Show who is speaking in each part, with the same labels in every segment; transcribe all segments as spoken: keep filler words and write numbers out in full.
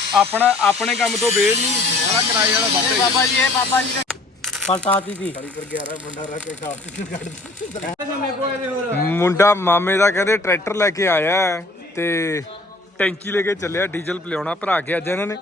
Speaker 1: ਆਪਣਾ ਆਪਣੇ ਕੰਮ ਤੋਂ ਵੇਲ ਨਹੀਂ ਸਾਰਾ ਕਿਰਾਏ ਵਾਲਾ ਵੱਧ
Speaker 2: ਬਾਬਾ ਜੀ ਇਹ ਬਾਬਾ ਜੀ
Speaker 3: ਪਲਟਾਤੀ ਸੀ
Speaker 1: ਮੁੰਡਾ ਮਾਮੇ ਦਾ ਕਹਿੰਦੇ ਟਰੈਕਟਰ ਲੈ ਕੇ ਆਇਆ ਤੇ ਟੈਂਕੀ ਲੈ ਕੇ ਚੱਲਿਆ ਡੀਜ਼ਲ ਪਿਲਾਉਣਾ ਭਰਾ ਕੇ ਅੱਜ ਇਹਨਾਂ ਨੇ।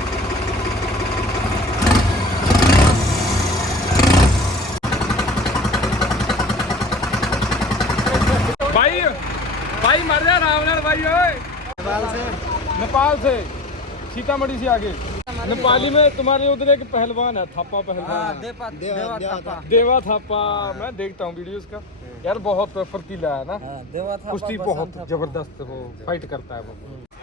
Speaker 1: भाई भाई मर जा रावण भाई ओए। नेपाल से नेपाल से सीतामढ़ी से आगे नेपाली में तुम्हारे उधर एक पहलवान है थापा पहलवान
Speaker 2: देवा थापा
Speaker 1: देवा थापा मैं देखता हूँ वीडियोस का यार बहुत फुर्तीला है ना
Speaker 2: देवा थापा
Speaker 1: कुश्ती बहुत जबरदस्त वो फाइट करता है वो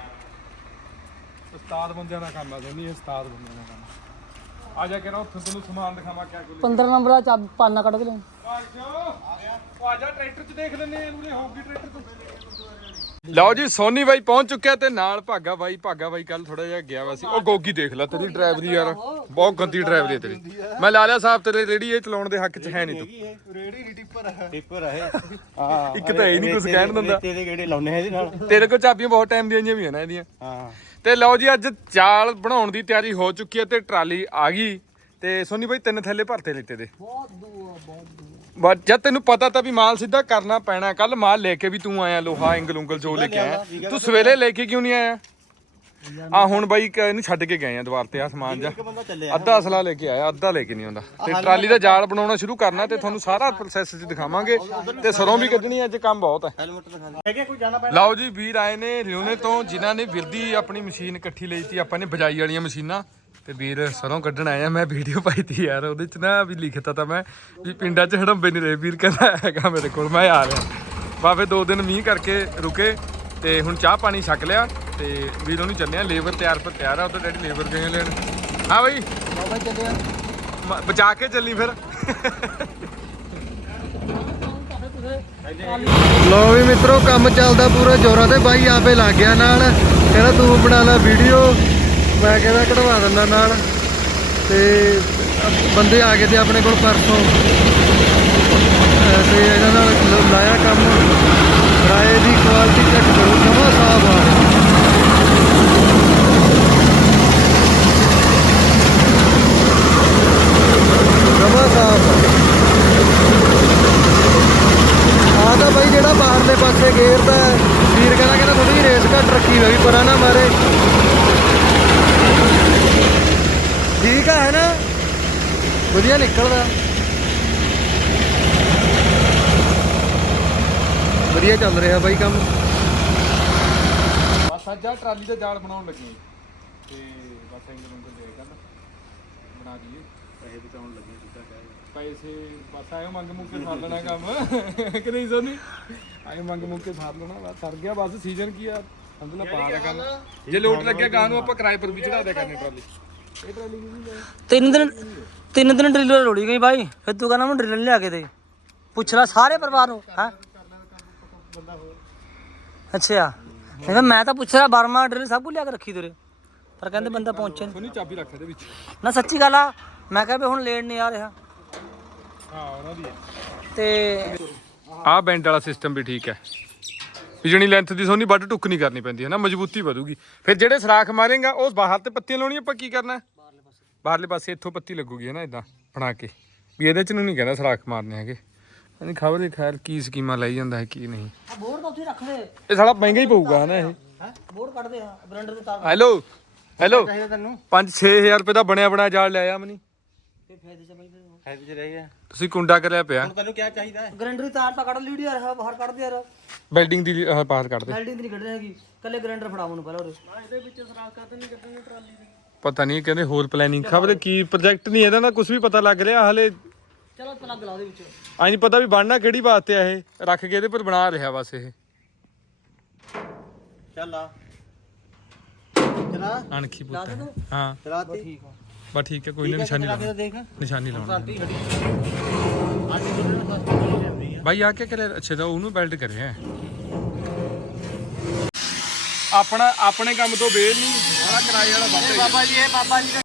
Speaker 1: उस्ताद बंदे का काम है नहीं उस्ताद बंदे का काम आ जा के ना उत्थे तैनूं समान दिखावा क्या कुछ
Speaker 3: पंद्रह नंबर ਦਾ ਚਾਬ ਪਾਨਾ ਕੱਢ ਕੇ ਲੈ
Speaker 1: ਆ ਜਾ ਟਰੈਕਟਰ ਚ ਦੇਖ ਲੈਨੇ ਆ ਨੂਰੇ ਹੋਊਗੀ ਟਰੈਕਟਰ ਤੋਂ। ਲਓ ਜੀ ਸੋਨੀ ਬਾਈ ਪਹੁੰਚ ਚੁੱਕਿਆ ਤੇ ਨਾਲ ਭਾਗਾ ਬਾਈ ਭਾਗਾ ਬਾਈ ਕੱਲ ਥੋੜਾ ਜਿਹਾ ਗਿਆ ਵਾ ਸੀ। ਉਹ ਗੋਗੀ ਦੇਖ ਲੈ ਤੇਰੀ ਡਰਾਈਵਰੀ ਯਾਰ ਬਹੁਤ ਗੰਦੀ ਡਰਾਈਵਰੀ ਹੈ ਤੇਰੀ। ਮੈਂ ਲਾ ਲਿਆ ਸਾਹਿਬ ਤੇਰੇ ਰੇੜੀ ਇਹ ਚਲਾਉਣ ਦੇ ਹੱਕ ਚ ਹੈ ਨਹੀਂ ਤੂੰ।
Speaker 2: ਰੇੜੀ ਦੀ ਟਿੱਪਰ ਹੈ ਟਿੱਪਰ ਹੈ ਹਾਂ
Speaker 1: ਇੱਕ ਤਾਂ ਇਹ ਨਹੀਂ ਕੁਝ ਕਹਿਣ ਦਿੰਦਾ
Speaker 2: ਤੇਰੇ ਗੇੜੇ ਲਾਉਨੇ ਆ ਇਹਦੇ ਨਾਲ
Speaker 1: ਤੇਰੇ ਕੋਲ ਚਾਬੀਆਂ ਬਹੁਤ ਟਾਈਮ ਦੀਆਂ ਵੀ ਹਨ ਇਹਦੀਆਂ।
Speaker 2: ਹਾਂ
Speaker 1: ਤੇ ਲਓ ਜੀ ਅੱਜ ਚਾਲ ਬਣਾਉਣ ਦੀ ਤਿਆਰੀ ਹੋ ਚੁੱਕੀ ਹੈ ਤੇ ਟਰਾਲੀ ਆ ਗਈ ਤੇ ਸੋਨੀ ਬਾਈ ਤਿੰਨ ਥੈਲੇ ਭਰਤੇ ਲਿੱਤੇ ਦੇ
Speaker 3: ਬਹੁਤ ਦੂਰ ਬਹੁਤ ਦੂਰ
Speaker 1: ਬਸ ਜਦ ਤੈਨੂੰ ਪਤਾ ਤਾਂ ਵੀ ਮਾਲ ਸਿੱਧਾ ਕਰਨਾ ਪੈਣਾ। ਕੱਲ ਮਾਲ ਲੈ ਕੇ ਵੀ ਤੂੰ ਆਇਆ ਲੋਹਾ ਇੰਗਲ ਉਂਗਲ ਜੋ ਲੈ ਕੇ ਆਇਆ ਤੂੰ ਸਵੇਰੇ ਲੈ ਕੇ ਕਿਉਂ ਨਹੀਂ ਆਇਆ? ਆ ਹੁਣ ਬਾਈ ਇਹਨੂੰ ਛੱਡ ਕੇ ਗਏ ਆ ਦੁਆਰ ਤੇ ਆ ਸਮਾਨ ਜਾ ਅੱਧਾ ਅਸਲਾ ਲੈ ਕੇ ਆਇਆ ਅੱਧਾ ਲੈ ਕੇ ਨਹੀਂ ਆਉਂਦਾ ਤੇ ਟਰਾਲੀ ਦਾ ਜਾਲ ਬਣਾਉਣਾ ਸ਼ੁਰੂ ਕਰਨਾ ਤੇ ਤੁਹਾਨੂੰ ਸਾਰਾ ਪ੍ਰੋਸੈਸ ਚ ਦਿਖਾਵਾਂਗੇ ਤੇ ਸਰੋਂ ਵੀ ਕੱਢਣੀ ਅੱਜ ਕੰਮ ਬਹੁਤ ਹੈ।
Speaker 2: ਹੈਗੇ ਕੋਈ ਜਾਣਾ ਪੈਣਾ।
Speaker 1: ਲਓ ਜੀ ਵੀਰ ਆਏ ਨੇ ਲਿਓਨੇ ਤੋਂ ਜਿਨ੍ਹਾਂ ਨੇ ਵਿਰਦੀ ਆਪਣੀ ਮਸ਼ੀਨ ਇਕੱਠੀ ਲਈ ਸੀ ਆਪਾਂ ਨੇ ਬਜਾਈ ਵਾਲੀਆਂ ਮਸ਼ੀਨਾਂ ਤੇ ਵੀਰ ਸਰੋਂ ਕੱਢਣ ਆਇਆ। ਮੈਂ ਵੀਡੀਓ ਪਾਈ ਤੀ ਯਾਰ ਉਹਦੇ ਚ ਨਾ ਵੀ ਲਿਖਤਾ ਤਾਂ ਮੈਂ ਵੀ ਪਿੰਡਾਂ ਚ ਹੜੰਬੇ ਨਹੀਂ ਰਹੇ ਵੀਰ ਕਹਿੰਦਾ ਹੈਗਾ ਮੇਰੇ ਕੋਲ। ਮੈਂ ਆ ਰਿਹਾ ਬਾਬੇ ਦੋ ਦਿਨ ਮੀਂਹ ਕਰਕੇ ਰੁਕੇ ਤੇ ਹੁਣ ਚਾਹ ਪਾਣੀ ਛਕ ਲਿਆ ਤੇ ਵੀਰ ਉਹਨੂੰ ਚੱਲਿਆ ਲੇਬਰ ਤਿਆਰ ਪਰ ਤਿਆਰ ਆ ਉਹਦੇ ਡੈਡੀ ਲੇਬਰ ਗਏ ਲੈਣ। ਹਾਂ ਬਈ
Speaker 3: ਬਾਬਾ ਚੱਲਿਆ
Speaker 1: ਮ- ਬਚਾ ਕੇ ਚੱਲੀ ਫਿਰ।
Speaker 4: ਲੋ ਵੀ ਮਿੱਤਰੋ ਕੰਮ ਚੱਲਦਾ ਪੂਰਾ ਜ਼ੋਰਾਂ ਤੇ ਬਾਈ ਆਪੇ ਲੱਗ ਗਿਆ ਨਾਲ ਕਹਿੰਦਾ ਤੂੰ ਬਣਾ ਲੈ ਵੀਡੀਓ ਮੈਂ ਕਹਿੰਦਾ ਕਢਵਾ ਦਿੰਦਾ ਨਾਲ ਤੇ ਬੰਦੇ ਆ ਗਏ ਤੇ ਆਪਣੇ ਕੋਲ ਪਰਸੋਂ ਤੇ ਇਹਨਾਂ ਨਾਲ ਲਾਇਆ ਕੰਮ ਰਾਏ ਦੀ ਕੁਆਲਿਟੀ ਚੈੱਕ ਕਰੋ ਜਮਾ ਸਾਫ ਆ ਜਮਾ ਸਾਫ ਆ ਤਾਂ ਬਾਈ ਜਿਹੜਾ ਬਾਹਰਲੇ ਪਾਸੇ ਗੇਰਦਾ ਵੀਰ ਕਹਿੰਦਾ ਕਹਿੰਦਾ ਥੋੜੀ ਜਿਹੀ ਰੇਸ ਘੱਟ ਰੱਖੀ ਹੋਈ ਪਰਾਂ ਨਾ ਮਾਰੇ ਠੀਕ ਹੈ ਨਾ ਵਧੀਆ ਨਿਕਲਦਾ ਵਧੀਆ ਚੱਲ ਰਿਹਾ ਬਾਈ ਕੰਮ।
Speaker 1: ਬਸ ਅੱਜ ਆ ਟਰਾਲੀ ਦਾ ਜਾਲ ਬਣਾਉਣ ਲੱਗੇ ਤੇ ਬਸ ਇੰਗਲ ਉਂਗਲ ਦੇ ਗੱਲ ਬਣਾ ਦਈਏ ਪੈਸੇ ਬਚਾਉਣ ਲੱਗੇ ਸਿੱਧਾ ਕਹਿ ਪੈਸੇ ਬਸ ਆਇਓ ਮੰਗ ਮੁੱਕ ਕੇ ਸਾਰ ਲੈਣਾ ਕੰਮ ਕਿ ਨਹੀਂ ਸੋਨੀ ਆਇਓ ਮੰਗ ਮੁੱਕ ਕੇ ਸਾਰ ਲੈਣਾ ਬਸ ਸਰ ਗਿਆ ਬਸ ਸੀਜ਼ਨ ਕੀ ਆ ਸਮਝ ਲਾ ਪਾ ਰਿਹਾ ਕੰਮ ਜੇ ਲੋਟ ਲੱਗਿਆ ਗਾਂ ਨੂੰ ਆਪਾਂ ਕਿਰਾਏ ਪਰ ਵੀ ਚੜਾ ਦਿਆ ਕਰਨੇ ਟਰਾਲੀ। ਇਹ ਟਰਾਲੀ ਕਿਹਦੀ
Speaker 3: ਤਿੰਨ ਦਿਨ ਤਿੰਨ ਦਿਨ ਡਰਿਲਰ ਰੋੜੀ ਗਈ ਬਾਈ ਫਿਰ ਤੂੰ ਕਹਿੰਦਾ ਮੈਂ ਡਰਿਲਰ ਲਿਆ ਕੇ ਦੇ ਪੁੱਛ ਲੈ ਸਾਰੇ ਪਰਿਵਾਰ ਨੂੰ ਹੈ ਅੱਛਾ ਨਹੀਂ ਮੈਂ ਤਾਂ ਪੁੱਛ ਰਿਹਾ ਬਰਮਾ ਡਰਿਲ ਸਭ ਕੁਝ ਲਿਆ ਕੇ ਰੱਖੀ ਤੇਰੇ ਪਰ ਕਹਿੰਦੇ ਬੰਦਾ ਪਹੁੰਚੇ ਨਹੀਂ।
Speaker 1: ਸੋਨੀ ਚਾਬੀ ਰੱਖ ਇਹਦੇ ਵਿੱਚ
Speaker 3: ਨਾ ਸੱਚੀ ਗੱਲ ਆ ਮੈਂ ਕਿਹਾ ਵੀ ਹੁਣ ਲੇਟ ਨਹੀਂ ਆ ਰਿਹਾ
Speaker 1: ਹਾਂ ਉਹਨਾਂ ਦੀ
Speaker 3: ਤੇ
Speaker 1: ਆਹ ਬੈਂਡ ਵਾਲਾ ਸਿਸਟਮ ਵੀ ਠੀਕ ਹੈ ਵੀ ਜਿਹੜੀ ਲੈਂਥ ਦੀ ਸੋਨੀ ਵੱਢ ਟੁੱਕ ਨਹੀਂ ਕਰਨੀ ਪੈਂਦੀ ਹੈ ਨਾ ਮਜ਼ਬੂਤੀ ਵਧੂਗੀ। ਫਿਰ ਜਿਹੜੇ ਸਰਾਖ ਮਾਰੇਗਾ ਉਹ ਬਾਹਰ ਤੇ ਪੱਤੀਆਂ ਲਾਉਣੀਆਂ ਆਪਾਂ ਕੀ ਕਰਨਾ ਬਾਹਰਲੇ ਪਾਸੇ ਇੱਥੋਂ ਪੱਤੀ ਲੱਗੂਗੀ ਨਾ ਇਦਾਂ ਬਣਾ ਕੇ ਵੀ ਇਹਦੇ ਚ ਨੂੰ ਨਹੀਂ ਕਹਿੰਦਾ ਸਰਾਖ ਮਾਰਨੇ ਹੈਗੇ ਨਹੀਂ ਖਬਰ ਦੇ ਖੈਰ ਕੀ ਸਕੀਮਾਂ ਲਾਈ ਜਾਂਦਾ ਹੈ ਕੀ ਨਹੀਂ।
Speaker 3: ਬੋਰਡ ਤਾਂ ਉੱਥੇ ਰੱਖ ਦੇ
Speaker 1: ਇਹ ਸਾਲਾ ਮਹਿੰਗਾ ਹੀ ਪਊਗਾ ਨਾ ਇਹ
Speaker 3: ਬੋਰਡ ਕੱਢ ਦੇ ਬਲੰਡਰ ਦੇ ਤਾਰ
Speaker 1: ਹੈਲੋ ਹੈਲੋ
Speaker 2: ਤੈਨੂੰ
Speaker 1: ਪੰਜ ਛੇ ਹਜ਼ਾਰ ਰੁਪਏ ਦਾ ਬਣਿਆ ਬਣਾਇਆ ਜਾਲ ਲੈ ਆਇਆ ਮਨੀ
Speaker 3: ਤੇ ਫਾਇਦੇ ਚ ਬਾਈ
Speaker 2: ਫਾਇਦੇ ਚ ਰਹਿ ਗਿਆ।
Speaker 1: ਤੁਸੀਂ ਕੁੰਡਾ ਕਰਿਆ ਪਿਆ
Speaker 2: ਹੁਣ ਤੈਨੂੰ ਕੀ ਚਾਹੀਦਾ ਹੈ?
Speaker 3: ਗ੍ਰੈਂਡਰ ਦੀ ਤਾਰ ਤਾਂ ਕੱਢ ਲੀਡ ਯਾਰ ਬਾਹਰ ਕੱਢ ਦੇ ਯਾਰ
Speaker 1: ਬਿਲਡਿੰਗ ਦੀ ਆਹ ਬਾਹਰ ਕੱਢ ਦੇ
Speaker 3: ਵੈਲਡਿੰਗ ਦੀ ਨਹੀਂ ਕੱਢ ਹੈਗੀ ਕੱਲੇ ਗ੍ਰੈਂਡਰ ਫੜਾ ਮੈਨੂੰ ਪਹਿਲਾਂ ਉਹਦੇ ਇਹਦੇ ਵਿੱਚ ਸਰਾਖ ਕਰਦੇ ਨਹੀਂ ਕੱਢਣੇ ਟਰਾਲੀ ਦੇ
Speaker 1: ਪਤਾ ਨਹੀਂ ਕਹਿੰਦੇ ਹੋਰ ਪਲੈਨਿੰਗ ਖਬਰ ਕੀ ਪ੍ਰੋਜੈਕਟ ਨਹੀਂ ਇਹਦਾ ਨਾ ਕੁਝ ਵੀ ਪਤਾ ਲੱਗ ਰਿਹਾ ਹਲੇ
Speaker 3: ਚਲੋ ਪਲੱਗ ਲਾ ਦੇ ਵਿੱਚ
Speaker 1: ਆਈ ਨਹੀਂ ਪਤਾ ਵੀ ਬਣਨਾ ਕਿਹੜੀ ਵਾਸਤੇ ਆ ਇਹ ਰੱਖ ਕੇ ਇਹਦੇ ਪਰ ਬਣਾ ਰਿਹਾ ਬਸ ਇਹ
Speaker 2: ਚੱਲ ਆ ਚਲਾ
Speaker 1: ਅਣਖੀ ਪੁੱਤ ਹੈ। ਹਾਂ
Speaker 2: ਚਲਾ ਤੇ
Speaker 3: ਠੀਕ ਆ
Speaker 1: ਬਸ ਠੀਕ ਹੈ ਕੋਈ ਨਾ ਨਿਸ਼ਾਨੀ
Speaker 2: ਚਲਾ ਕੇ
Speaker 1: ਲਾਉਣਾ
Speaker 2: ਦੇਖ
Speaker 1: ਨਿਸ਼ਾਨੀ ਲਾਉਣਾ
Speaker 2: ਅੱਜ ਕਿਹਨਾਂ ਨੂੰ ਸਸਤੀ ਜਾਂਦੀ ਆ
Speaker 1: ਬਾਈ ਆ ਕੇ ਕਰਿਆ ਅੱਛਾ ਤਾਂ ਉਹਨੂੰ ਬੈਲਟ ਕਰਿਆ ਆਪਣਾ ਆਪਣੇ ਕੰਮ ਤੋਂ ਵੇਲ ਨਹੀਂ ਸਾਰਾ ਕਿਰਾਏ ਵਾਲਾ ਵੱਧ
Speaker 2: ਬਾਬਾ ਜੀ ਇਹ ਬਾਬਾ ਜੀ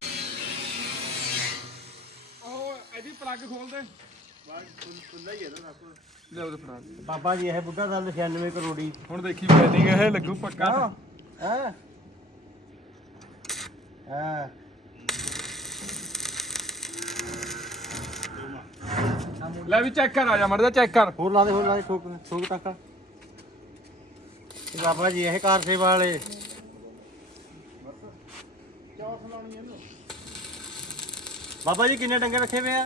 Speaker 1: ਉਹ ਇਹਦੀ ਪਲੱਗ ਖੋਲ ਦੇ
Speaker 2: ਖੁੱਲਾ ਹੀ ਹੈ ਨਾ ਸਭ
Speaker 1: ਲੈ ਉਹਦੇ ਫੜਾ
Speaker 2: ਬਾਬਾ ਜੀ ਇਹ ਬੁੱਢਾ ਦਲ ਛਿਆਨਵੇਂ ਕਰੋੜੀ
Speaker 1: ਹੁਣ ਦੇਖੀ ਬੈਟਿੰਗ ਇਹ ਲੱਗੂ ਪੱਕਾ
Speaker 2: ਹਾਂ ਹਾਂ
Speaker 1: ਲੈ ਵੀ ਚੈੱਕ ਕਰ ਆ ਜਾ ਮਰਦਾ ਚੈੱਕ ਕਰ
Speaker 2: ਹੋਰ ਲਾ ਦੇ ਹੋਰ ਲਾ ਦੇ ਠੋਕ ਠੋਕ ਟੱਕ ਇਹ ਬਾਬਾ ਜੀ ਇਹ ਕਾਰ ਸੇਵਾ ਵਾਲੇ ਬਾਬਾ ਜੀ ਕਿੰਨੇ ਡੰਗੇ ਰੱਖੇ ਹੋਏ ਆ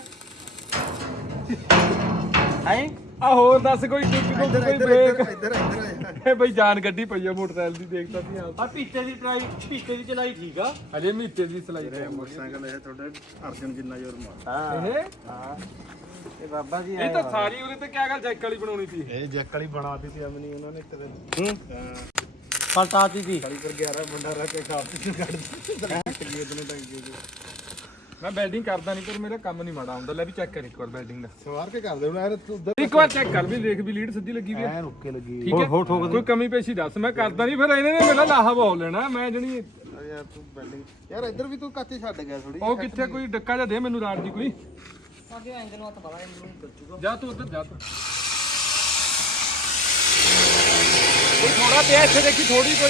Speaker 2: ਹੈ
Speaker 1: ਆ ਹੋਰ ਦੱਸ ਕੋਈ ਟਿਕ ਕੋਈ ਬ੍ਰੇਕ
Speaker 4: ਇੱਧਰ ਇੱਧਰ
Speaker 1: ਇਹ ਬਈ ਜਾਨ ਗੱਡੀ ਪਈ ਆ ਮੋਟਰਸਾਈਕਲ ਦੀ ਦੇਖਦਾ ਸੀ
Speaker 2: ਆ ਪੀਤੇ ਦੀ ਟਰਾਈ ਪੀਤੇ ਦੀ ਚਲਾਈ ਠੀਕ ਆ
Speaker 1: ਅਜੇ ਮਹੀਤੇ ਦੀ ਸਲਾਈ ਤੇ
Speaker 2: ਮੋਟਰਸਾਈਕਲ ਇਹ ਤੁਹਾਡੇ ਅਰਜਨ ਜਿੰਨਾ ਜ਼ੋਰ ਮਾਰ
Speaker 1: ਇਹ
Speaker 2: ਹਾਂ ਇਹ ਬਾਬਾ ਜੀ
Speaker 1: ਇਹ ਤਾਂ ਸਾਰੀ ਉਹਦੇ ਤੇ ਕਿਆ ਗੱਲ ਚੈੱਕ ਵਾਲੀ ਬਣਾਉਣੀ ਸੀ
Speaker 2: ਇਹ ਜੈਕ ਵਾਲੀ ਬਣਾਤੀ ਸੀ ਅਮਨੀ ਉਹਨਾਂ ਨੇ ਇੱਕ ਦਿਨ
Speaker 3: ਹੂੰ ਪਲਟਾਤੀ ਦੀ
Speaker 2: ਖਾਲੀ ਪਰ ਗਿਆਰਾਂ ਬੰਦਾ ਰੱਖ ਕੇ ਕਾਪੀ ਕੱਢ ਦਿੱਤੀ ਇਹਨੇ ਟੰਗੀ
Speaker 1: ਮੈਂ ਬੈਲਡਿੰਗ ਕਰਦਾ ਨਹੀਂ ਪਰ ਮੇਰਾ ਕੰਮ ਨਹੀਂ ਮਾੜਾ ਹੁੰਦਾ ਲੈ ਵੀ ਚੈੱਕ ਕਰ ਇੱਕ ਵਾਰ ਬੈਲਡਿੰਗ ਦਾ
Speaker 2: ਸਵਾਰ ਕੇ ਕਰਦੇ ਹੁਣ ਯਾਰ ਤੂੰ ਉਧਰ
Speaker 1: ਇੱਕ ਵਾਰ ਚੈੱਕ ਕਰ ਵੀ ਦੇਖ ਵੀ ਲੀਡ ਸਿੱਧੀ ਲੱਗੀ ਵੀ ਹੈ
Speaker 2: ਐ ਰੁੱਕੇ ਲੱਗੀ
Speaker 1: ਠੀਕ ਹੈ ਕੋਈ ਕਮੀ ਪੇਸ਼ੀ ਦੱਸ ਮੈਂ ਕਰਦਾ ਨਹੀਂ ਫਿਰ ਇਹਨੇ ਨੇ ਮੇਰਾ ਲਾਹਾ ਬੋਲ ਲੈਣਾ ਮੈਂ ਜਣੀ
Speaker 2: ਯਾਰ ਤੂੰ ਬਿਲਡਿੰਗ ਯਾਰ ਇੱਧਰ ਵੀ ਤੂੰ ਕੱਚੇ ਛੱਡ ਗਿਆ ਥੋੜੀ
Speaker 1: ਉਹ ਕਿੱਥੇ ਕੋਈ ਡੱਕਾ ਜਿਹਾ ਦੇ ਮੈਨੂੰ ਰਾੜ ਦੀ ਕੋਈ
Speaker 3: ਅੱਗੇ ਐਂਗਲ ਨੂੰ ਹੱਥ ਪਾਲਾ ਇਹਨੂੰ ਦੱਜੂਗਾ
Speaker 1: ਜਾ ਤੂੰ ਉੱਧਰ ਜਾ ਤੂੰ ਕੋਈ ਥੋੜਾ ਪਿਆ ਇੱਥੇ ਦੇਖੀ ਥੋੜੀ ਕੋਈ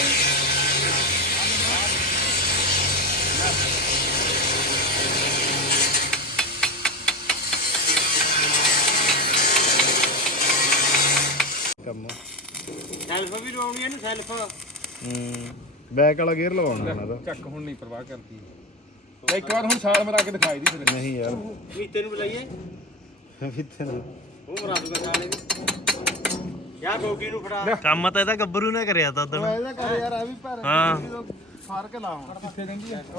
Speaker 2: ਕੰਮ
Speaker 3: ਸੈਲਫ ਵੀ ਲਵਾਉਣੀ ਇਹਨੂੰ ਸੈਲਫ
Speaker 2: ਹੂੰ ਬੈਕ ਵਾਲਾ ਗੇਅਰ ਲਵਾਉਣਾ ਇਹਨਾਂ ਦਾ
Speaker 1: ਚੱਕ ਹੁਣ ਨਹੀਂ ਪਰਵਾਹ ਕਰਦੀ ਲੈ ਇੱਕ ਵਾਰ ਹੁਣ ਛਾਲ ਮਰਾ ਕੇ ਦਿਖਾਈ ਦੀ ਫਿਰ
Speaker 2: ਨਹੀਂ ਯਾਰ
Speaker 3: ਮੀਤੇ ਨੂੰ ਬੁਲਾਈਏ
Speaker 2: ਕਿੱਥੇ ਨੂੰ
Speaker 3: ਉਹ ਮਰਾ ਦੂਗਾ ਸਾਲੇ ਨੂੰ ਯਾ ਗੋਗੀ ਨੂੰ ਫੜਾ
Speaker 2: ਕੰਮ ਤਾਂ ਇਹਦਾ ਗੱਭਰੂ ਨੇ ਕਰਿਆ ਤਾਂ ਉਦੋਂ ਇਹਦਾ ਕਰ ਯਾਰ ਆ ਵੀ ਪਰ
Speaker 3: ਹਾਂ
Speaker 2: ਫਾਰ ਕੇ ਲਾਵਾਂ
Speaker 1: ਕਿੱਥੇ ਰਹਿੰਦੀ ਆ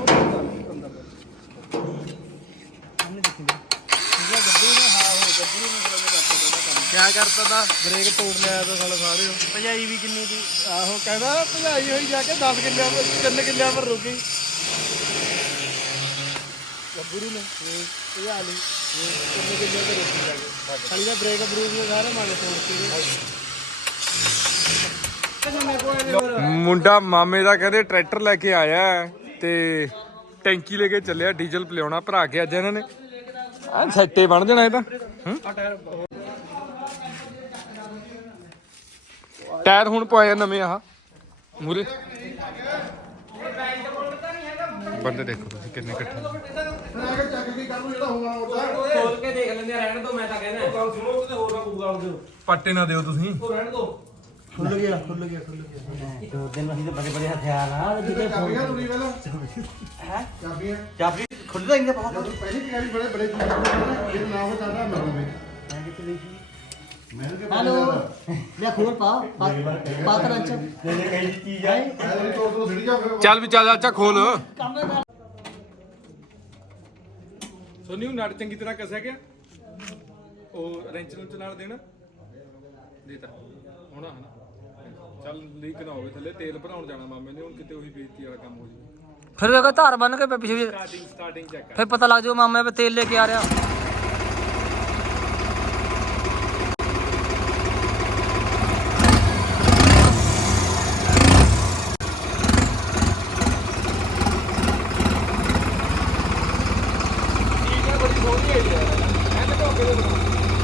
Speaker 2: ਕਿਆ ਕਰਤਾ ਤਾ ਬ੍ਰੇਕ ਤੋੜ ਲਿਆ ਤਾਂ ਸਾਲਾ ਸਾਰੇ ਭਜਾਈ ਵੀ ਕਿੰਨੀ ਦੀ ਆਹੋ ਕਹਿੰਦਾ ਭਜਾਈ ਹੋਈ ਜਾ ਕੇ ਦਸ ਕਿੱਲਿਆਂ ਪਰ ਤਿੰਨ ਕਿੱਲਿਆਂ ਪਰ ਰੁਕੀ ਗੱਭਰੂ ਨੇ ਭਜਾ ਲਈ ਤਿੰਨ ਕਿੱਲਿਆਂ ਤੇ ਰੁਕੀ ਜਾ ਕੇ ਖਾਲੀ ਦਾ ਬ੍ਰੇਕ ਬਰੂਕ ਨੇ ਸਾਰੇ ਮਾਰੇ ਤੋੜ ਕੇ
Speaker 1: ਮੁੰਡਾ ਮਾਮੇ ਦਾ ਕਹਿੰਦੇ ਟਰੈਕਟਰ ਲੈ ਕੇ ਆਇਆ ਹੈ ਤੇ ਟੈਂਕੀ ਲੈ ਕੇ ਚੱਲਿਆ ਡੀਜ਼ਲ ਪਿਲਾਉਣਾ ਭਰਾ ਕੇ ਅੱਜ ਇਹਨਾਂ ਨੇ ਆ ਸੱਟੇ ਬਣ ਜਾਣਾ ਇਹ ਤਾਂ ਹੂੰ ਟਾਇਰ ਹੁਣ ਪਵਾਇਆ ਨਵੇਂ ਆਹ ਮੂਰੇ ਬੰਦੇ ਦੇਖੋ ਤੁਸੀਂ ਕਿੰਨੇ ਇਕੱਠੇ
Speaker 3: ਖੋਲ ਕੇ ਦੇਖ ਲੈਂਦੇ ਰਹਿਣ ਦੋ ਮੈਂ ਤਾਂ ਕਹਿੰਦਾ ਗੱਲ ਸੁਣੋ ਉਹਦੇ ਹੋਰ ਨਾ ਪੂਗਾ ਦਿਓ
Speaker 1: ਪੱਟੇ ਨਾ ਦਿਓ ਤੁਸੀਂ
Speaker 3: ਉਹ ਰਹਿਣ ਦੋ
Speaker 2: ਖੁੱਲ ਗਿਆ ਖੁੱਲ ਗਿਆ ਖੁੱਲ ਗਿਆ
Speaker 3: ਦੋ ਦਿਨ ਅਸੀਂ ਤਾਂ ਬੜੇ ਬੜੇ ਹਥਿਆਰ ਆ ਜਿੱਦੇ
Speaker 4: ਚਾਬੀਆਂ ਤੁਰੀ ਪਹਿਲਾਂ
Speaker 3: ਹੈ
Speaker 4: ਚਾਬੀਆਂ
Speaker 3: ਚਾਬੀ ਖੁੱਲਦਾ ਇੰਨੇ ਬਹੁਤ
Speaker 4: ਜਦੋਂ ਪਹਿਲੀ ਕਿਹੜੀ ਬੜੇ ਬੜੇ ਚੀਜ਼ ਹੁੰਦੇ ਇਹ ਨਾ ਹੋ ਜਾਂਦਾ ਮਰੋਗੇ
Speaker 3: ਮੈਂ ਕਿੱਥੇ ਦੇਖੀ
Speaker 4: ਮੈਂ ਕਿ
Speaker 3: ਹੈਲੋ ਲੈ ਖੋਲ ਪਾ ਪਾ ਕਰ ਅੰਚ
Speaker 2: ਜਿਹੜੇ ਕਈ ਚੀਜ਼ ਆ
Speaker 4: ਇਹ ਤੋੜ ਤੋਂ ਸਿੱਧੀ ਜਾ ਫਿਰ
Speaker 1: ਚੱਲ ਵੀ ਚੱਲ ਅੱਛਾ ਖੋਲ
Speaker 3: ਕੰਮ ਕਰ
Speaker 1: ਸੋਨੀ ਨੂੰ ਨਟ ਚੰਗੀ ਤਰ੍ਹਾਂ ਕੱਸਿਆ ਗਿਆ ਉਹ ਰੈਂਚ ਨੂੰ ਨਾਲ ਦੇਣਾ ਦੇਤਾ ਹੋਣਾ ਹਨਾ ਚੱਲ ਲੀਕ ਨਾ ਹੋਵੇ ਥੱਲੇ ਤੇਲ ਭਰਾਉਣ ਜਾਣਾ ਮਾਮੇ ਨੇ ਹੁਣ ਕਿਤੇ ਉਹੀ ਬੇਇੱਜ਼ਤੀ ਵਾਲਾ ਕੰਮ ਹੋ ਜਾਵੇ
Speaker 3: ਫਿਰ ਅਗਰ ਧਾਰ ਬੰਨ ਕੇ ਪਿੱਛੇ
Speaker 1: ਸਟਾਰਟਿੰਗ ਸਟਾਰਟਿੰਗ ਚੈੱਕ ਕਰ
Speaker 3: ਫਿਰ ਪਤਾ ਲੱਗ ਜਾਊ ਮਾਮੇ ਪੇ ਤੇਲ ਲੈ ਕੇ ਆ ਰਿਹਾ
Speaker 1: ਠੀਕ ਹੈ ਬੜੀ ਸੋਹਣੀ ਹੈ ਯਾਰ ਐਂ ਤਾਂ ਢੋਕੇ ਦੇ ਦਿਓ।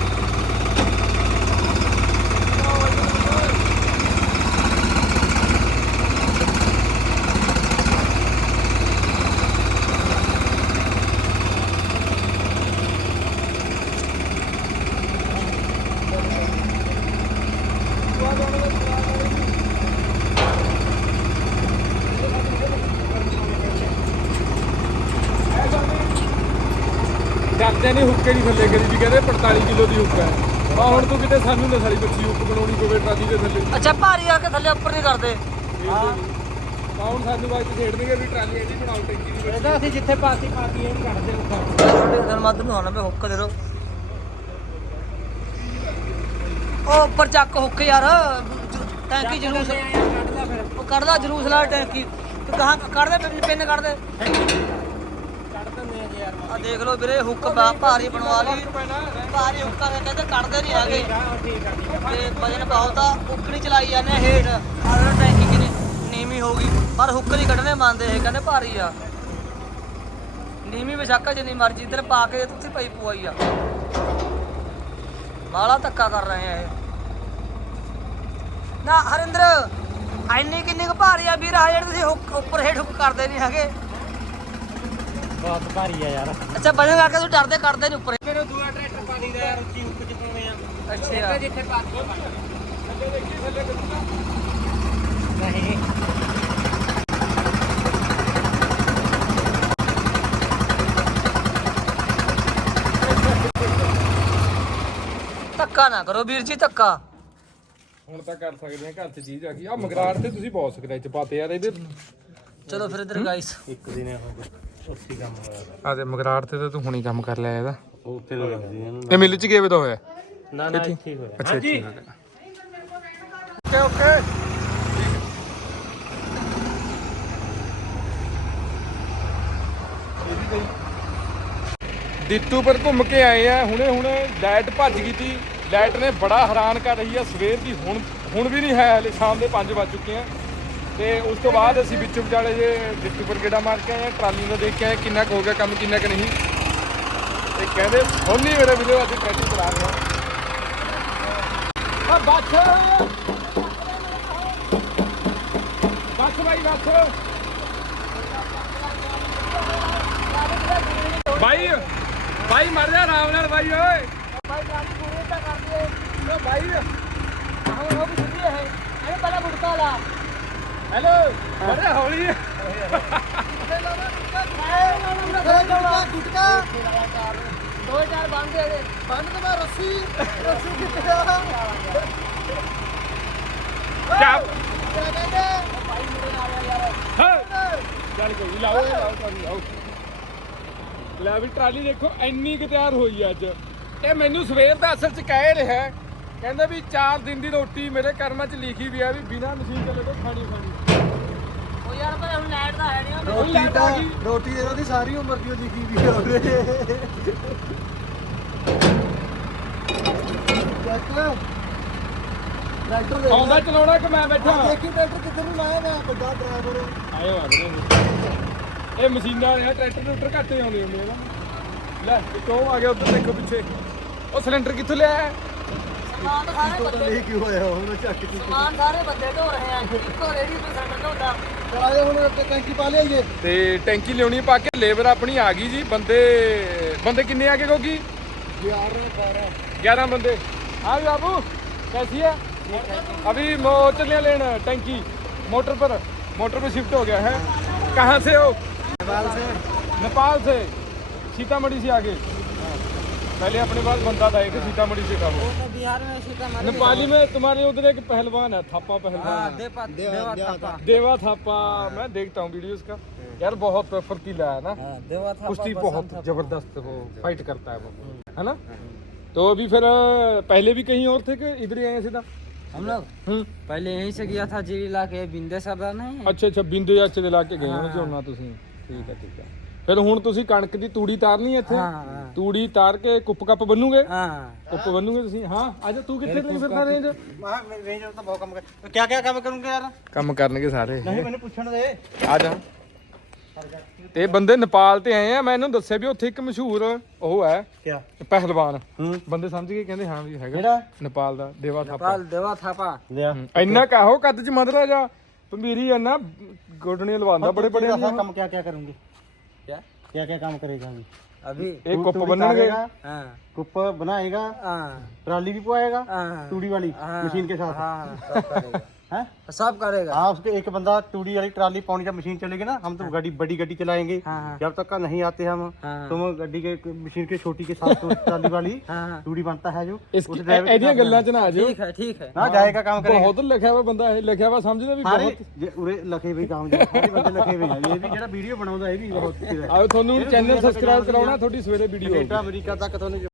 Speaker 1: ਡਰਦੇ ਨੇ ਹੁੱਕੇ ਨਹੀਂ ਥੱਲੇ ਕਰੀ ਵੀ ਕਹਿੰਦੇ ਪੈਂਤਾਲੀ ਕਿਲੋ ਦੀ ਹੁੱਕ ਹੈ ਆ ਹੁਣ ਤੂੰ ਕਿਤੇ ਸਾਨੂੰ ਨਾ ਸਾਰੀ ਬੱਚੀ ਹੁੱਕ ਬਣਾਉਣੀ ਪਵੇ ਟਰਾਲੀ ਦੇ ਥੱਲੇ
Speaker 3: ਅੱਛਾ ਭਾਰੀ ਆ ਕੇ ਥੱਲੇ ਉੱਪਰ ਨਹੀਂ ਕਰਦੇ
Speaker 1: ਹਾਂ ਹੁਣ ਸਾਨੂੰ ਬਾਅਦ ਚ ਛੇੜ ਦੇਣਗੇ ਵੀ ਟਰਾਲੀ ਇਹਦੀ ਬਣਾਓ ਟੈਂਕੀ ਦੀ
Speaker 3: ਇਹਦਾ ਅਸੀਂ ਜਿੱਥੇ ਪਾਤੀ ਪਾਤੀ ਇਹ ਨਹੀਂ ਕੱਢਦੇ ਉੱਪਰ ਤੁਹਾਡੇ ਦਿਨ ਮੱਧ ਨੂੰ ਆਉਣਾ ਪਏ ਹੁੱਕ ਦੇ ਦੋ ਉਹ ਉੱਪਰ ਚੱਕ ਹੁੱਕ ਯਾਰ ਟੈਂਕੀ ਜਲੂਸ ਉਹ ਕੱਢਦਾ ਜਲੂਸ ਨਾਲ ਟੈਂਕੀ ਤੂੰ ਕਹਾਂ ਕੱਢ ਦੇ ਪਿੰਨ ਪਿੰਨ ਕੱਢ ਦੇ ਆ ਦੇਖ ਲਓ ਵੀਰੇ ਹੁੱਕ ਬਾ ਭਾਰੀ ਬਣਵਾ ਲਈ ਭਾਰੀ ਹੁੱਕਾਂ ਦੇ ਕਹਿੰਦੇ ਕੱਢਦੇ ਨਹੀਂ ਹੈਗੇ ਤੇ ਵਜਨ ਬਹੁਤ ਆ ਹੁੱਕ ਨਹੀਂ ਚਲਾਈ ਜਾਂਦੇ ਹੇਠ ਆਹ ਟੈਂਕੀ ਕਿੰਨੀ ਨੀਵੀਂ ਹੋਊਗੀ ਪਰ ਹੁੱਕ ਨਹੀਂ ਕੱਢਣੇ ਮੰਨਦੇ ਇਹ ਕਹਿੰਦੇ ਭਾਰੀ ਆ ਨੀਵੀਂ ਵਿਸ਼ਾਕਾ ਜਿੰਨੀ ਮਰਜ਼ੀ ਇੱਧਰ ਪਾ ਕੇ ਤੁਸੀਂ ਪਈ ਪਵਾਈ ਆ ਬਾਲਾ ਧੱਕਾ ਕਰ ਰਹੇ ਆ ਇਹ ਨਾ ਹਰਿੰਦਰ ਐਨੀ ਕਿੰਨੀ ਕੁ ਭਾਰੀ ਆ ਵੀਰ ਆ ਜਿਹੜੇ ਤੁਸੀਂ ਹੁੱਕ ਉੱਪਰ ਹੇਠ ਹੁੱਕ ਕਰਦੇ ਨਹੀਂ ਹੈਗੇ
Speaker 2: ਬਹੁਤ ਭਾਰੀ ਆ ਯਾਰ
Speaker 3: ਅੱਛਾ ਵਜਨ ਕਰਕੇ ਤੂੰ ਡਰਦੇ ਕੱਢਦੇ ਨਹੀਂ ਉੱਪਰ
Speaker 2: ਮੈਨੂੰ ਦੂਆ ਟਰੈਕਟਰ ਪਾਣੀ ਦਾ ਯਾਰ ਉੱਚੀ ਉੱਪਰ ਜਿੱਤਣੇ ਆ
Speaker 3: ਅੱਛਾ
Speaker 2: ਜਿੱਥੇ ਪਾਣੀ ਨਹੀਂ
Speaker 3: ਧੱਕਾ ਨਾ ਕਰੋ ਵੀਰ ਜੀ ਧੱਕਾ
Speaker 1: ਹੁਣ ਤਾਂ ਕਰ ਸਕਦੇ ਆ ਘਰ 'ਚ ਚੀਜ਼ ਆ ਗਈ ਆ ਮਗਰਾੜ ਤੇ ਤੁਸੀਂ ਬਹੁਤ ਸਕ੍ਰੈਚ ਪਾਤੇ ਯਾਰ ਇਹਦੇ
Speaker 3: ਚਲੋ ਫਿਰ ਇੱਧਰ ਗਾਇਸ
Speaker 2: ਇੱਕ ਦਿਨ ਹੋ ਗਿਆ ਉੱਥੇ ਕੰਮ ਹੋਇਆ
Speaker 1: ਆ ਤੇ ਮਗਰਾੜ ਤੇ ਤਾਂ ਤੂੰ ਹੁਣੀ ਕੰਮ ਕਰ ਲਿਆ ਇਹਦਾ
Speaker 2: ਉੱਥੇ ਲੱਗਦੀ ਇਹਨੂੰ
Speaker 1: ਇਹ ਮਿਲ 'ਚ ਗਏ ਵੇ ਤਾਂ ਹੋਇਆ
Speaker 2: ਨਾ ਨਾ ਇੱਥੇ ਹੋਇਆ
Speaker 1: ਅੱਛਾ ਅੱਛਾ
Speaker 2: ਓਕੇ ਓਕੇ
Speaker 1: ਦਿੱਤੂ ਪਰ ਘੁੰਮ ਕੇ ਆਏ ਆ ਹੁਣੇ ਹੁਣੇ ਲਾਈਟ ਭੱਜ ਗਈ ਤੀ ਲਾਈਟ ਨੇ ਬੜਾ ਹੈਰਾਨ ਕਰ ਰਹੀ ਆ ਸਵੇਰ ਦੀ ਹੁਣ ਹੁਣ ਵੀ ਨਹੀਂ ਹੈ ਹਲੇ ਸ਼ਾਮ ਦੇ ਪੰਜ ਵੱਜ ਚੁੱਕੇ ਆ ਤੇ ਉਸ ਤੋਂ ਬਾਅਦ ਅਸੀਂ ਵਿੱਚ ਵਿਚਾਲੇ ਜੇ ਦਿੱਤੂ ਪਰ ਗੇੜਾ ਮਾਰ ਕੇ ਆਏ ਆ ਟਰਾਲੀ ਨੂੰ ਦੇਖ ਕੇ ਆਏ ਕਿੰਨਾ ਕੁ ਹੋ ਗਿਆ ਕੰਮ ਕਿੰਨਾ ਕੁ ਨਹੀਂ ਤੇ ਕਹਿੰਦੇ ਹੁਣ ਨਹੀਂ ਮੇਰੇ ਵੀਡੀਓ ਅੱਜ ਟਰੈਕਟਰ ਚਲਾ ਰਹੇ ਆ ਬੱਸ ਬੱਸ ਬਾਈ ਬੱਸ ਭਾਈ ਭਾਈ ਮਰ ਜਾ ਆਰਾਮ ਨਾਲ ਭਾਈ ਓਏ
Speaker 3: ਭਾਈ ਗਾੜੀ ਪੂਰੇ ਤਾਂ ਕਰ ਦੇ
Speaker 1: ਓ ਭਾਈ
Speaker 3: ਆਹ ਉਹ ਵੀ ਸੁਣੀ ਹੈ ਇਹਨੂੰ ਪਹਿਲਾਂ ਗੁੜਕਾ ਲਾ
Speaker 1: ਹੈਲੋ ਮਰ ਜਾ ਹੌਲੀ
Speaker 3: ਗੁਟਕਾ ਦੋ ਚਾਰ ਬੰਦ ਦੇ ਦੇ ਬੰਦ ਤਾਂ ਰੱਸੀ ਰੱਸੀ ਕਿੱਥੇ ਆ
Speaker 1: ਕਿਆ
Speaker 3: ਕਹਿੰਦੇ ਭਾਈ ਮੇਰੇ ਨਾਲ ਆ ਯਾਰ
Speaker 1: ਹਾਂ ਚੱਲ ਕੋਈ ਨੀ, ਲਾਓ ਲਾਓ ਟਰਾਲੀ ਲਾਓ ਲੈ ਵੀ ਟਰਾਲੀ ਦੇਖੋ ਇੰਨੀ ਕੁ ਤਿਆਰ ਹੋਈ ਆ ਅੱਜ ਇਹ ਮੈਨੂੰ ਸਵੇਰ ਦਾ ਅਸਲ ਚ ਕਹਿ ਰਿਹਾ ਕਹਿੰਦਾ ਵੀ ਚਾਰ ਦਿਨ ਦੀ ਰੋਟੀ ਮੇਰੇ ਕਰਮਾਂ ਚ ਲਿਖੀ ਵੀ ਆ ਵੀ ਬਿਨਾਂ ਮਸ਼ੀਨ ਚੱਲੇ ਤੋਂ ਖਾਣੀ ਖਾਣੀ
Speaker 3: ਉਹ ਯਾਰ ਪਰ ਹੁਣ ਲਾਈਟ ਦਾ ਹੈ ਨਹੀਂ
Speaker 1: ਰੋਟੀ ਤਾਂ
Speaker 4: ਰੋਟੀ ਇਹਨਾਂ ਦੀ ਸਾਰੀ ਉਮਰ ਦੀ ਲਿਖੀ ਵੀ ਹੋ ਰਹੀ ਟਰੈਕਟਰ ਦੇ
Speaker 1: ਆਉਂਦਾ ਚਲਾਉਣਾ ਕਿ ਮੈਂ ਬੈਠਾ
Speaker 4: ਦੇਖੀ ਟਰੈਕਟਰ ਕਿੱਧਰ ਨੂੰ ਲਾਇਆ ਮੈਂ ਵੱਡਾ ਡਰਾਈਵਰ
Speaker 1: ਆਏ ਆ ਗਏ ਇਹ ਮਸ਼ੀਨਾਂ ਨੇ ਟਰੈਕਟਰ ਟਰੈਕਟਰ ਘੱਟ ਹੀ ਆਉਂਦੇ ਹੁੰਦੇ ਆ ਨਾ ਲੈ ਇੱਕ ਉਹ ਆ ਗਿਆ ਉੱਧਰ ਦੇਖੋ ਪਿੱਛੇ ਉਹ ਸਿਲੰਡਰ ਕਿੱਥੋਂ ਲਿਆ
Speaker 3: ਸਮਾਨ ਤਾਂ ਸਾਰੇ
Speaker 4: ਪਤਾ
Speaker 3: ਬੰਦੇ
Speaker 4: ਨਹੀਂ ਕੀ ਹੋਇਆ ਹੁਣ ਚੱਕ ਕੇ
Speaker 3: ਸਮਾਨ ਸਾਰੇ ਬੰਦੇ ਢੋ ਰਹੇ ਆ ਇੱਕੋ ਰੇੜੀ ਤੇ ਸੈਂਟਰ ਢੋਦਾ
Speaker 4: ਚਲਾਏ ਹੁਣ ਉੱਤੇ ਟੈਂਕੀ ਪਾ ਲਿਆਈਏ
Speaker 1: ਤੇ ਟੈਂਕੀ ਲਿਆਉਣੀ ਪਾ ਕੇ ਲੇਬਰ ਆਪਣੀ ਆ ਗਈ ਜੀ ਬੰਦੇ ਬੰਦੇ ਕਿੰਨੇ ਆ ਗਏ ਗੋਗੀ
Speaker 4: ਗਿਆਰਾਂ ਬਾਰਾਂ
Speaker 1: ग्यारह बंदे हाँ जी बाबू कैसी है अभी वो चलिए लेना टैंकी मोटर पर मोटर पर शिफ्ट हो गया है कहाँ से हो
Speaker 4: नेपाल से
Speaker 1: नेपाल से सीतामढ़ी से आगे पहले अपने पास बंदा था एक सीतामढ़ी से का वो
Speaker 3: बिहार में सीतामढ़ी
Speaker 1: नेपाली में तुम्हारे उधर एक पहलवान है थापा पहलवान
Speaker 3: देवा देवा थापा
Speaker 1: देवा थापा मैं देखता हूँ वीडियोस का यार बहुत फुर्तीला है ना
Speaker 3: देवा थापा
Speaker 1: कुश्ती बहुत जबरदस्त वो फाइट करता है वो है ना तो अभी फिर पहले भी कहीं और थे कि इधर ही आए सीधा
Speaker 3: हम लोग
Speaker 1: हम्म
Speaker 3: पहले यहीं से गया था जीरी ला के बिंदे सरदार नहीं है
Speaker 1: ਅੱਛਾ ਅੱਛਾ ਬਿੰਦੇ ਅੱਛੇ ਦੇ ਲਾ ਕੇ ਗਏ ਹੋ ਝੋਨਾ ਤੁਸੀਂ ਠੀਕ ਹੈ ਠੀਕ ਹੈ ਫਿਰ ਹੁਣ ਤੁਸੀਂ ਕਣਕ ਦੀ ਤੂੜੀ ਤਾਰਨੀ ਹੈ ਇੱਥੇ
Speaker 3: हाँ हाँ
Speaker 1: ਤੂੜੀ ਤਾਰ ਕੇ ਕੁੱਪ ਕੱਪ ਬੰਨੂਗੇ
Speaker 3: हाँ
Speaker 1: ਕੁੱਪ ਬੰਨੂਗੇ ਤੁਸੀਂ ਹਾਂ ਅੱਜ ਤੂੰ ਕਿੱਥੇ ਤੱਕ ਫਿਰਦਾ ਰੇਂਜ
Speaker 2: ਮੈਂ ਰੇਂਜ ਤਾਂ ਬਹੁਤ ਕੰਮ ਕਰ ਕਿਆ ਕਿਆ ਕੰਮ ਕਰੂੰਗੇ ਯਾਰ
Speaker 1: ਕੰਮ ਕਰਨਗੇ ਸਾਰੇ
Speaker 2: ਨਹੀਂ ਮੈਨੂੰ ਪੁੱਛਣ ਦੇ
Speaker 1: ਆ ਜਾ ਤੇ ਬੰਦੇ ਨੇਪਾਲ ਤੇ ਆਏ ਆ ਮੈਂ ਇਹਨੂੰ ਦੱਸਿਆ ਵੀ ਉੱਥੇ ਇੱਕ ਮਸ਼ਹੂਰ ਉਹ ਹੈ
Speaker 2: ਕਿਆ
Speaker 1: ਪਹਿਲਵਾਨ
Speaker 2: ਹੂੰ
Speaker 1: ਬੰਦੇ ਸਮਝ ਗਏ ਕਹਿੰਦੇ ਹਾਂ ਵੀ ਹੈਗਾ
Speaker 2: ਕਿਹੜਾ
Speaker 1: ਨੇਪਾਲ ਦਾ ਦੇਵਾ ਥਾਪਾ
Speaker 3: देवा थापा
Speaker 2: ਲਿਆ
Speaker 1: ਇੰਨਾ ਕਾਹੋ ਕੱਦ ਚ ਮਦਰਾ ਜਾ ਪੰਬੀਰੀ ਆ ਨਾ ਗੋਡਣੇ ਲਵਾਉਂਦਾ ਬੜੇ ਬੜੇ
Speaker 2: ਕੰਮ ਕਿਆ ਕਿਆ ਕਰੂੰਗੇ
Speaker 3: क्या
Speaker 2: ਕਿਆ ਕਿਆ ਕੰਮ ਕਰੇਗਾ ਜੀ
Speaker 3: अभी
Speaker 1: ਇਹ ਕੁੱਪ ਬੰਨਣਗੇ
Speaker 3: हाँ
Speaker 2: कुप बनाएगा
Speaker 3: हाँ
Speaker 2: ट्राली भी पुआएगा
Speaker 3: हाँ
Speaker 2: तूड़ी वाली
Speaker 3: हाँ,
Speaker 2: मशीन के साथ
Speaker 3: हाँ सब करेगा
Speaker 2: है
Speaker 3: सब करेगा
Speaker 2: हाँ उसके एक बंदा तूड़ी वाली ट्राली पानी जब मशीन चलेगी ना हम तो गाड़ी बड़ी गाड़ी चलाएंगे
Speaker 3: हाँ हाँ
Speaker 2: जब तक का नहीं आते हम
Speaker 3: हाँ।
Speaker 2: तो हम गाड़ी के मशीन के छोटी के साथ तो ट्राली वाली
Speaker 3: हाँ हाँ
Speaker 2: तूड़ी बनता है जो
Speaker 1: ਇਸ
Speaker 2: उस driver के
Speaker 1: ਇਹਦੀਆਂ
Speaker 2: साथ
Speaker 1: ਗੱਲਾਂ ਚ ਨਾ ਆ ਜਾਓ
Speaker 3: ठीक है ठीक है
Speaker 2: हाँ जाएगा काम करेगा
Speaker 1: ਬਹੁਤ ਲਿਖਿਆ ਹੋਇਆ ਬੰਦਾ ਇਹ ਲਿਖਿਆ ਹੋਇਆ ਸਮਝਦਾ ਵੀ
Speaker 2: सारे
Speaker 1: ਬਹੁਤ
Speaker 2: जे उरे लखे हुए काम जो सारे बंदे लखे हुए हैं ये भी जेड़ा वीडियो बनाਉਂਦਾ ਇਹ ਵੀ ਬਹੁਤ
Speaker 1: ਆਓ ਤੁਹਾਨੂੰ ਚੈਨਲ ਸਬਸਕ੍ਰਾਈਬ ਕਰਾਉਣਾ ਤੁਹਾਡੀ ਸਵੇਰੇ ਵੀਡੀਓ
Speaker 2: ਕੈਨੇਡਾ ਅਮਰੀਕਾ ਤੱਕ ਤੁਹਾਨੂੰ